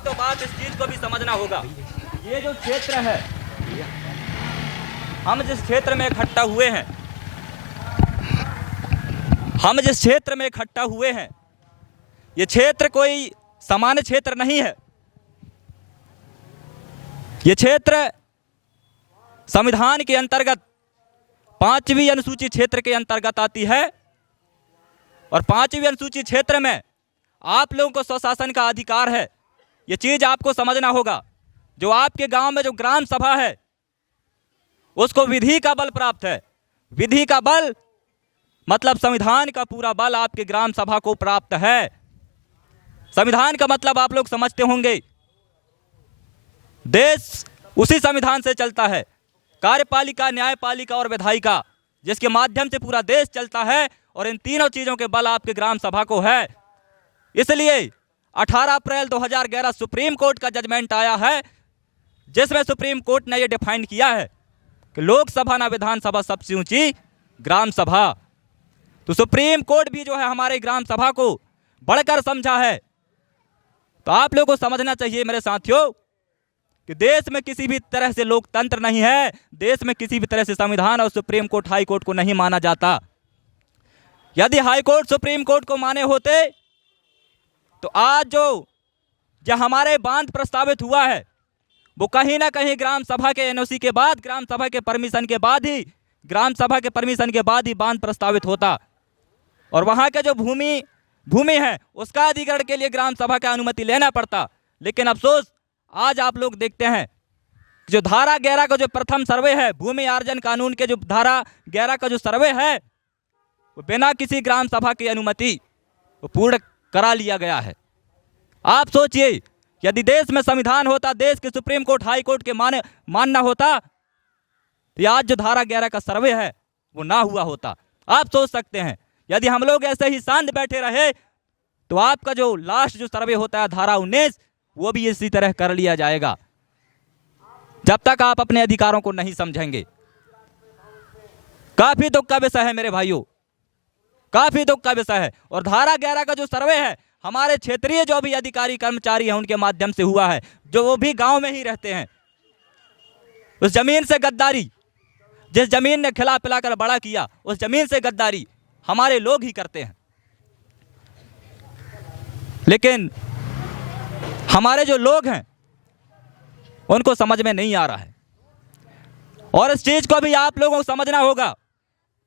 अब तो बात इस चीज को भी समझना होगा। ये जो क्षेत्र है, हम जिस क्षेत्र में इकट्ठा हुए हैं, ये क्षेत्र कोई सामान्य क्षेत्र नहीं है। ये क्षेत्र संविधान के अंतर्गत 5वीं अनुसूची क्षेत्र के अंतर्गत आती है और 5वीं अनुसूची क्षेत्र में आप लोगों को स्वशासन का अधिकार है। ये चीज आपको समझना होगा। जो आपके गांव में जो ग्राम सभा है उसको विधि का बल प्राप्त है। विधि का बल मतलब संविधान का पूरा बल आपके ग्राम सभा को प्राप्त है। संविधान का मतलब आप लोग समझते होंगे। देश उसी संविधान से चलता है, कार्यपालिका, न्यायपालिका और विधायिका, जिसके माध्यम से पूरा देश चलता है और इन तीनों चीजों के बल आपके ग्राम सभा को है। इसलिए 18 अप्रैल 2011 सुप्रीम कोर्ट का जजमेंट आया है, जिसमें सुप्रीम कोर्ट ने यह डिफाइन किया है कि लोकसभा ना विधानसभा, सबसे ऊंची ग्राम सभा। तो सुप्रीम कोर्ट भी जो है हमारे ग्राम सभा को बढ़कर समझा है। तो आप लोगों को समझना चाहिए मेरे साथियों कि देश में किसी भी तरह से लोकतंत्र नहीं है। देश में किसी भी तरह से संविधान और सुप्रीम कोर्ट, हाई कोर्ट को नहीं माना जाता। यदि हाई कोर्ट सुप्रीम कोर्ट को माने होते तो आज जो हमारे बांध प्रस्तावित हुआ है वो कहीं ना कहीं ग्राम सभा के एनओसी के बाद, ग्राम सभा के परमिशन के बाद ही बांध प्रस्तावित होता और वहां के जो भूमि है उसका अधिग्रहण के लिए ग्राम सभा का अनुमति लेना पड़ता। लेकिन अफसोस आज आप लोग देखते हैं जो धारा 11 का जो प्रथम सर्वे है, भूमि अर्जन कानून के जो धारा 11 का जो सर्वे है वो बिना किसी ग्राम सभा की अनुमति वो पूर्ण करा लिया गया है। आप सोचिए, यदि देश में संविधान होता, देश के सुप्रीम कोर्ट, हाई कोर्ट के मानना होता तो आज जो धारा 11 का सर्वे है वो ना हुआ होता। आप सोच सकते हैं यदि हम लोग ऐसे ही शांत बैठे रहे तो आपका जो लास्ट जो सर्वे होता है धारा 19 वो भी इसी तरह कर लिया जाएगा, जब तक आप अपने अधिकारों को नहीं समझेंगे। काफी दुख का विषय है मेरे भाइयों, काफी दुख का विषय है। और धारा 11 का जो सर्वे है हमारे क्षेत्रीय जो भी अधिकारी कर्मचारी हैं उनके माध्यम से हुआ है, जो वो भी गांव में ही रहते हैं। उस जमीन से गद्दारी, जिस जमीन ने खिला पिलाकर बड़ा किया, उस जमीन से गद्दारी हमारे लोग ही करते हैं। लेकिन हमारे जो लोग हैं उनको समझ में नहीं आ रहा है और इस चीज को भी आप लोगों को समझना होगा।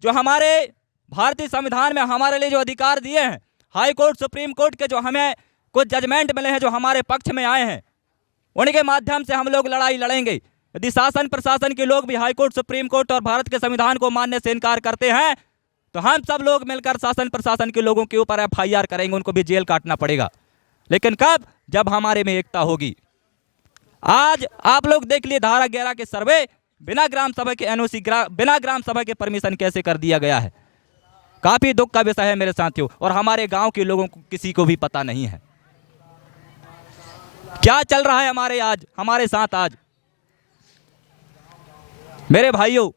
जो हमारे भारतीय संविधान में हमारे लिए जो अधिकार दिए हैं, हाई कोर्ट, सुप्रीम कोर्ट के जो हमें कुछ जजमेंट मिले हैं जो हमारे पक्ष में आए हैं, उनके माध्यम से हम लोग लड़ाई लड़ेंगे। यदि शासन प्रशासन के लोग भी हाई कोर्ट, सुप्रीम कोर्ट और भारत के संविधान को मानने से इनकार करते हैं तो हम सब लोग मिलकर शासन प्रशासन के लोगों के ऊपर FIR करेंगे, उनको भी जेल काटना पड़ेगा। लेकिन कब? जब हमारे में एकता होगी। आज आप लोग देख लिए धारा 11 के सर्वे बिना ग्राम सभा के NOC, बिना ग्राम सभा के परमिशन कैसे कर दिया गया है। काफी दुख का विषय है मेरे साथियों, और हमारे गांव के लोगों को किसी को भी पता नहीं है क्या चल रहा है हमारे साथ आज। मेरे भाइयों,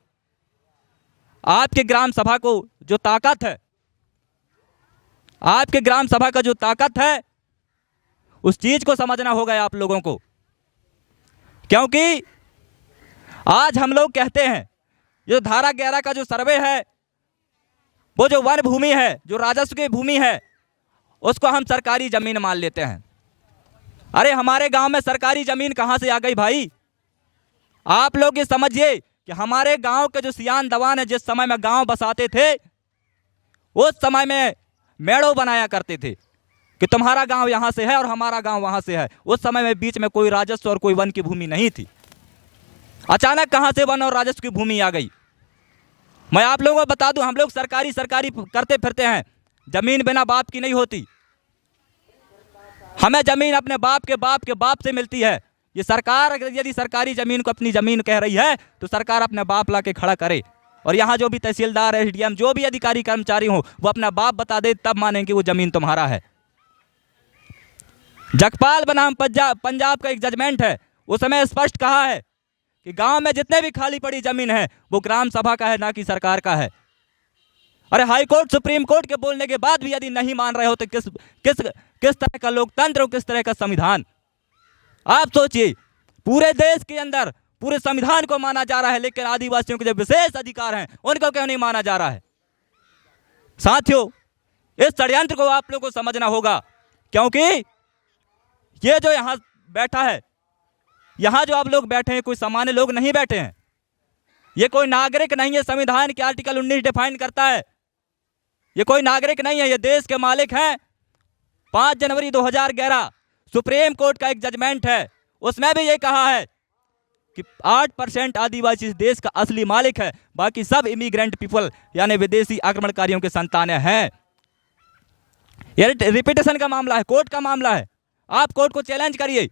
आपके ग्राम सभा को जो ताकत है, आपके ग्राम सभा का जो ताकत है, उस चीज को समझना होगा आप लोगों को। क्योंकि आज हम लोग कहते हैं जो धारा 11 का जो सर्वे है, वो जो वन भूमि है, जो राजस्व की भूमि है, उसको हम सरकारी जमीन मान लेते हैं। अरे हमारे गांव में सरकारी जमीन कहां से आ गई भाई? आप लोग ये समझिए कि हमारे गांव के जो सियान दवान है, जिस समय में गांव बसाते थे, उस समय में मेड़ो बनाया करते थे कि तुम्हारा गांव यहां से है और हमारा गांव वहां से है। उस समय में बीच में कोई राजस्व और कोई वन की भूमि नहीं थी। अचानक कहां से वन और राजस्व की भूमि आ गई? मैं आप लोगों को बता दूं, हम लोग सरकारी करते फिरते हैं। जमीन बिना बाप की नहीं होती। हमें जमीन अपने बाप के बाप से मिलती है। ये सरकार यदि सरकारी जमीन को अपनी जमीन कह रही है तो सरकार अपने बाप ला के खड़ा करे, और यहाँ जो भी तहसीलदार, SDM, जो भी अधिकारी कर्मचारी हो, वो अपना बाप बता दे, तब मानेंगे वो जमीन तुम्हारा है। जगपाल बनाम पंजाब का एक जजमेंट है, उसमें स्पष्ट कहा है कि गांव में जितने भी खाली पड़ी जमीन है वो ग्राम सभा का है, ना कि सरकार का है। अरे हाई कोर्ट, सुप्रीम कोर्ट के बोलने के बाद भी यदि नहीं मान रहे हो तो किस तरह का लोकतंत्र और किस तरह का संविधान? आप सोचिए, पूरे देश के अंदर पूरे संविधान को माना जा रहा है, लेकिन आदिवासियों के जो विशेष अधिकार हैं उनको क्यों नहीं माना जा रहा है? साथियों, इस षड्यंत्र को आप लोगों को समझना होगा, क्योंकि ये जो यहां बैठा है, यहां जो आप लोग बैठे हैं, कोई सामान्य लोग नहीं बैठे हैं, ये कोई नागरिक नहीं है। संविधान के आर्टिकल 19 डिफाइन करता है, ये कोई नागरिक नहीं है, ये देश के मालिक हैं। 5 जनवरी 2011 सुप्रीम कोर्ट का एक जजमेंट है, उसमें भी ये कहा है कि 8% आदिवासी इस देश का असली मालिक है, बाकी सब इमिग्रेंट पीपल यानी विदेशी आक्रमणकारियों के संतानें हैं। ये रिपीटेशन का मामला है, कोर्ट का मामला है। आप कोर्ट को चैलेंज करिए।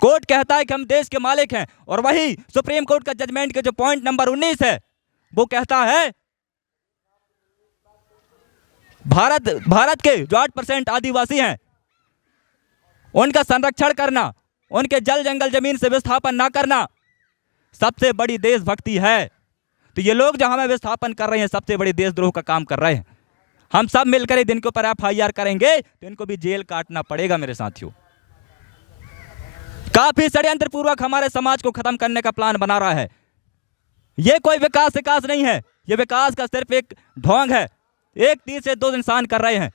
कोर्ट कहता है कि हम देश के मालिक हैं, और वही सुप्रीम कोर्ट का जजमेंट के जो पॉइंट नंबर 19 है वो कहता है भारत के जो 8% आदिवासी हैं उनका संरक्षण करना, उनके जल जंगल जमीन से विस्थापन ना करना सबसे बड़ी देशभक्ति है। तो ये लोग जो हमें विस्थापन कर रहे हैं सबसे बड़ी देशद्रोह का काम कर रहे हैं। हम सब मिलकर दिन के ऊपर FIR करेंगे तो इनको भी जेल काटना पड़ेगा। मेरे साथियों, काफी षड्यंत्र पूर्वक हमारे समाज को खत्म करने का प्लान बना रहा है। ये कोई विकास नहीं है, ये विकास का सिर्फ एक ढोंग है। एक तीर से दो इंसान कर रहे हैं।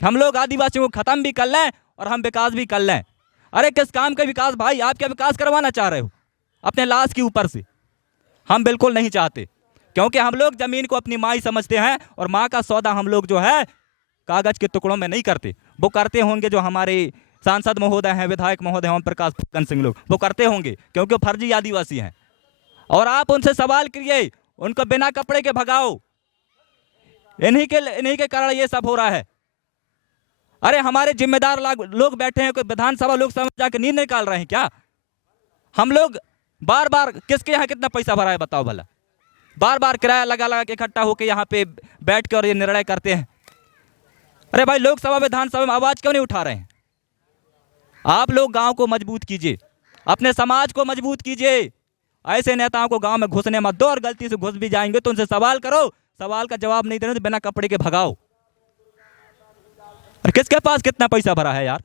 हम लोग आदिवासियों को खत्म भी कर लें और हम विकास भी कर लें। अरे किस काम का विकास भाई? आप क्या विकास करवाना चाह रहे हो अपने लाश के ऊपर से? हम बिल्कुल नहीं चाहते, क्योंकि हम लोग जमीन को अपनी माँ ही समझते हैं, और माँ का सौदा हम लोग जो है कागज के टुकड़ों में नहीं करते। वो करते होंगे जो हमारे सांसद महोदय हैं, विधायक महोदय ओम प्रकाश फुक्कन सिंह लोग, वो करते होंगे, क्योंकि वो फर्जी आदिवासी हैं। और आप उनसे सवाल करिए, उनको बिना कपड़े के भगाओ। इन्हीं के कारण ये सब हो रहा है। अरे हमारे जिम्मेदार लोग बैठे हैं, कोई विधानसभा लोकसभा में जाकर नींद निकाल रहे हैं क्या? हम लोग बार बार किसके यहाँ कितना पैसा भरा है बताओ भला? बार बार किराया लगा के इकट्ठा होकर यहाँ पे बैठ कर ये निर्णय करते हैं। अरे भाई, लोकसभा विधानसभा में आवाज क्यों नहीं उठा रहे हैं? आप लोग गांव को मजबूत कीजिए, अपने समाज को मजबूत कीजिए। ऐसे नेताओं को गांव में घुसने मत दो, और गलती से घुस भी जाएंगे तो उनसे सवाल करो, सवाल का जवाब नहीं देने तो बिना कपड़े के भगाओ। और किसके पास कितना पैसा भरा है यार?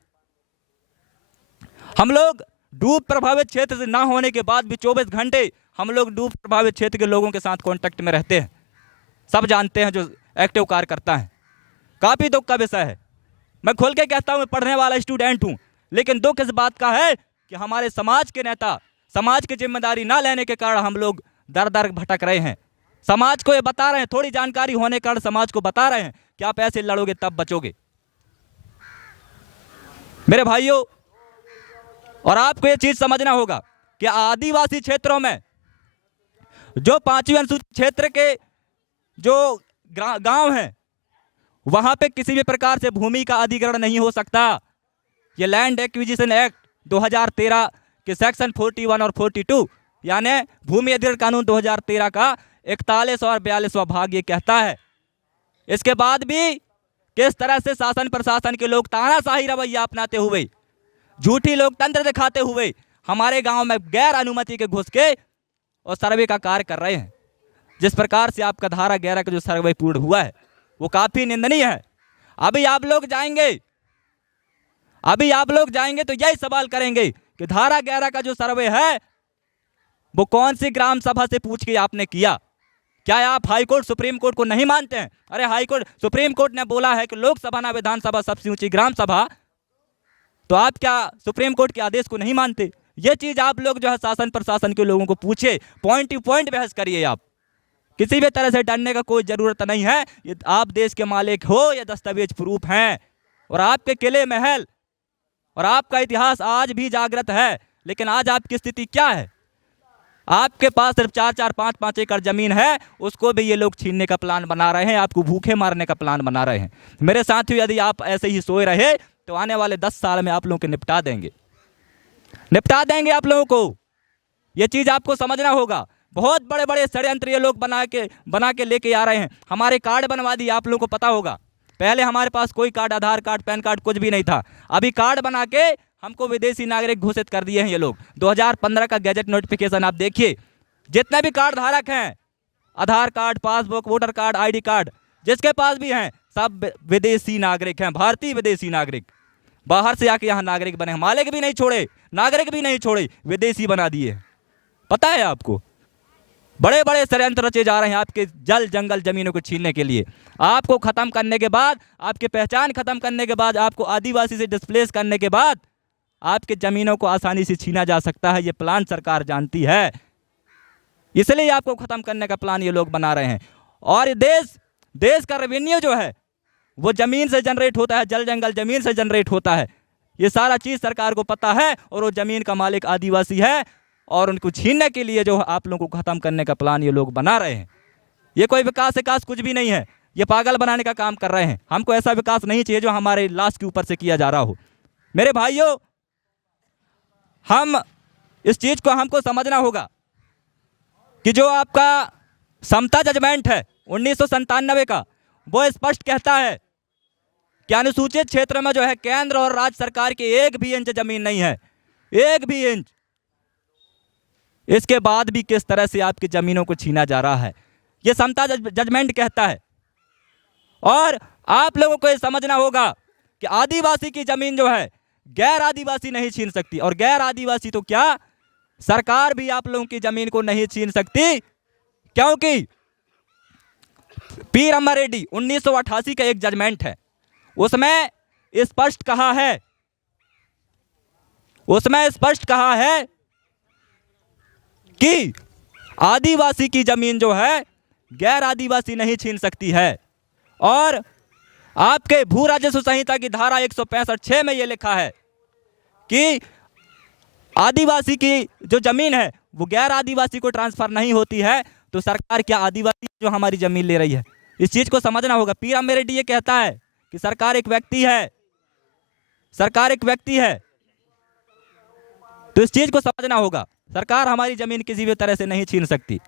हम लोग डूब प्रभावित क्षेत्र से ना होने के बाद भी 24 घंटे हम लोग डूब प्रभावित क्षेत्र के लोगों के साथ कांटेक्ट में रहते हैं। सब जानते हैं जो एक्टिव कार्य करता है। काफी दुख का विषय है। मैं खुल के कहता हूं, मैं पढ़ने वाला स्टूडेंट हूं, लेकिन दुख इस बात का है कि हमारे समाज के नेता समाज की जिम्मेदारी ना लेने के कारण हम लोग दर दर भटक रहे हैं। समाज को ये बता रहे हैं, थोड़ी जानकारी होने के कारण समाज को बता रहे हैं कि आप ऐसे लड़ोगे तब बचोगे। मेरे भाइयों, और आपको ये चीज समझना होगा कि आदिवासी क्षेत्रों में जो 5वीं अनुसूचित क्षेत्र के जो गांव हैं वहां पे किसी भी प्रकार से भूमि का अधिग्रहण नहीं हो सकता। ये लैंड एक्विजिशन एक्ट 2013 के सेक्शन 41 और 42 यानी भूमि अधिग्रहण कानून 2013 का 41 और 42वां भाग ये कहता है। इसके बाद भी किस तरह से शासन प्रशासन के लोग तानाशाही रवैया अपनाते हुए, झूठी लोकतंत्र दिखाते हुए हमारे गांव में गैर अनुमति के घुस के और सर्वे का कार्य कर रहे हैं। जिस प्रकार से आपका धारा 11 का जो सर्वे पूर्ण हुआ है वो काफी निंदनीय है। अभी आप लोग जाएंगे तो यही सवाल करेंगे कि धारा 11 का जो सर्वे है वो कौन सी ग्राम सभा से पूछ के आपने किया? क्या आप हाई कोर्ट सुप्रीम कोर्ट को नहीं मानते हैं? अरे हाई कोर्ट सुप्रीम कोर्ट ने बोला है कि लोकसभा ना विधानसभा सबसे ऊंची ग्राम सभा, तो आप क्या सुप्रीम कोर्ट के आदेश को नहीं मानते? ये चीज आप लोग जो है शासन प्रशासन के लोगों को पूछे, पॉइंट टू पॉइंट बहस करिए। आप किसी भी तरह से डरने का कोई जरूरत नहीं है। आप देश के मालिक हो, या दस्तावेज प्रूफ हैं, और आपके किले महल और आपका इतिहास आज भी जागृत है। लेकिन आज आपकी स्थिति क्या है? आपके पास सिर्फ 4-4, 5-5 एकड़ जमीन है, उसको भी ये लोग छीनने का प्लान बना रहे हैं, आपको भूखे मारने का प्लान बना रहे हैं। मेरे साथियों, यदि आप ऐसे ही सोए रहे तो आने वाले 10 साल में आप लोगों को निपटा देंगे आप लोगों को। ये चीज आपको समझना होगा। बहुत बड़े बड़े षड्यंत्र ये लोग बना के लेके आ रहे हैं। हमारे कार्ड बनवा दिए, आप लोगों को पता होगा। पहले हमारे पास कोई कार्ड, आधार कार्ड, पैन कार्ड कुछ भी नहीं था। अभी कार्ड बना के हमको विदेशी नागरिक घोषित कर दिए हैं ये लोग। 2015 का गैजेट नोटिफिकेशन आप देखिए, जितने भी कार्ड धारक हैं, Aadhaar card, passbook, voter card, ID card जिसके पास भी हैं, सब विदेशी नागरिक हैं, भारतीय विदेशी नागरिक। बाहर से आके यहाँ नागरिक बने, मालिक भी नहीं छोड़े, नागरिक भी नहीं छोड़े, विदेशी बना दिए। पता है आपको, बड़े बड़े षड्यंत्र रचे जा रहे हैं आपके जल जंगल जमीनों को छीनने के लिए। आपको खत्म करने के बाद, आपकी पहचान खत्म करने के बाद, आपको आदिवासी से डिस्प्लेस करने के बाद आपके जमीनों को आसानी से छीना जा सकता है। ये प्लान सरकार जानती है, इसलिए आपको खत्म करने का प्लान ये लोग बना रहे हैं। और देश का रेवेन्यू जो है वो जमीन से जनरेट होता है, जल जंगल जमीन से जनरेट होता है। ये सारा चीज सरकार को पता है और वो जमीन का मालिक आदिवासी है, और उनको छीनने के लिए जो आप लोगों को खत्म करने का प्लान ये लोग बना रहे हैं। ये कोई विकास कुछ भी नहीं है, ये पागल बनाने का काम कर रहे हैं। हमको ऐसा विकास नहीं चाहिए जो हमारे लाश के ऊपर से किया जा रहा हो। मेरे भाइयों, हम इस चीज को हमको समझना होगा कि जो आपका समता जजमेंट है 1997 का, वो स्पष्ट कहता है कि अनुसूचित क्षेत्र में जो है केंद्र और राज्य सरकार की 1 भी इंच जमीन नहीं है, 1 भी इंच। इसके बाद भी किस तरह से आपकी जमीनों को छीना जा रहा है, ये समता जजमेंट कहता है। और आप लोगों को ये समझना होगा कि आदिवासी की जमीन जो है गैर आदिवासी नहीं छीन सकती, और गैर आदिवासी तो क्या, सरकार भी आप लोगों की जमीन को नहीं छीन सकती, क्योंकि पी रमारेड्डी 1988 का एक जजमेंट है, उसमें स्पष्ट कहा है कि आदिवासी की जमीन जो है गैर आदिवासी नहीं छीन सकती है। और आपके भू राजस्व संहिता की धारा 165(6) में यह लिखा है कि आदिवासी की जो जमीन है वो गैर आदिवासी को ट्रांसफर नहीं होती है। तो सरकार क्या आदिवासी जो हमारी जमीन ले रही है, इस चीज को समझना होगा। पी रमारेड्डी ये कहता है कि सरकार एक व्यक्ति है, तो इस चीज को समझना होगा। सरकार हमारी जमीन किसी भी तरह से नहीं छीन सकती।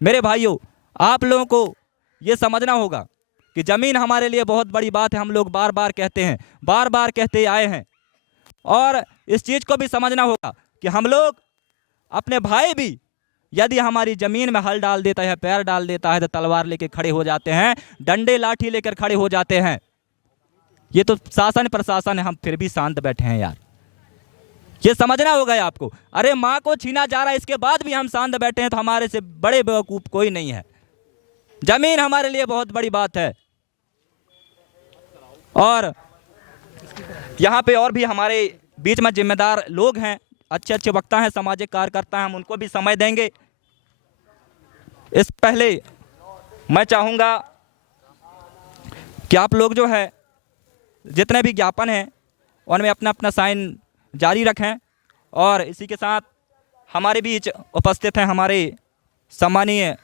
मेरे भाइयों, आप लोगों को यह समझना होगा कि जमीन हमारे लिए बहुत बड़ी बात है। हम लोग बार बार कहते हैं, बार बार कहते आए हैं। और इस चीज को भी समझना होगा कि हम लोग अपने भाई भी यदि हमारी जमीन में हल डाल देता है, पैर डाल देता है, तो तलवार लेके खड़े हो जाते हैं, डंडे लाठी लेकर खड़े हो जाते हैं। ये तो शासन प्रशासन है, हम फिर भी शांत बैठे हैं यार, ये समझना होगा आपको। अरे माँ को छीना जा रहा है, इसके बाद भी हम शांत बैठे हैं, तो हमारे से बड़े बेवकूफ कोई नहीं है। जमीन हमारे लिए बहुत बड़ी बात है। और यहाँ पे और भी हमारे बीच में जिम्मेदार लोग हैं, अच्छे अच्छे वक्ता हैं, सामाजिक कार्यकर्ता हैं, हम उनको भी समय देंगे। इस पहले मैं चाहूँगा कि आप लोग जो है जितने भी ज्ञापन हैं उनमें अपना अपना साइन जारी रखें। और इसी के साथ हमारे बीच उपस्थित हैं हमारे सम्मानीय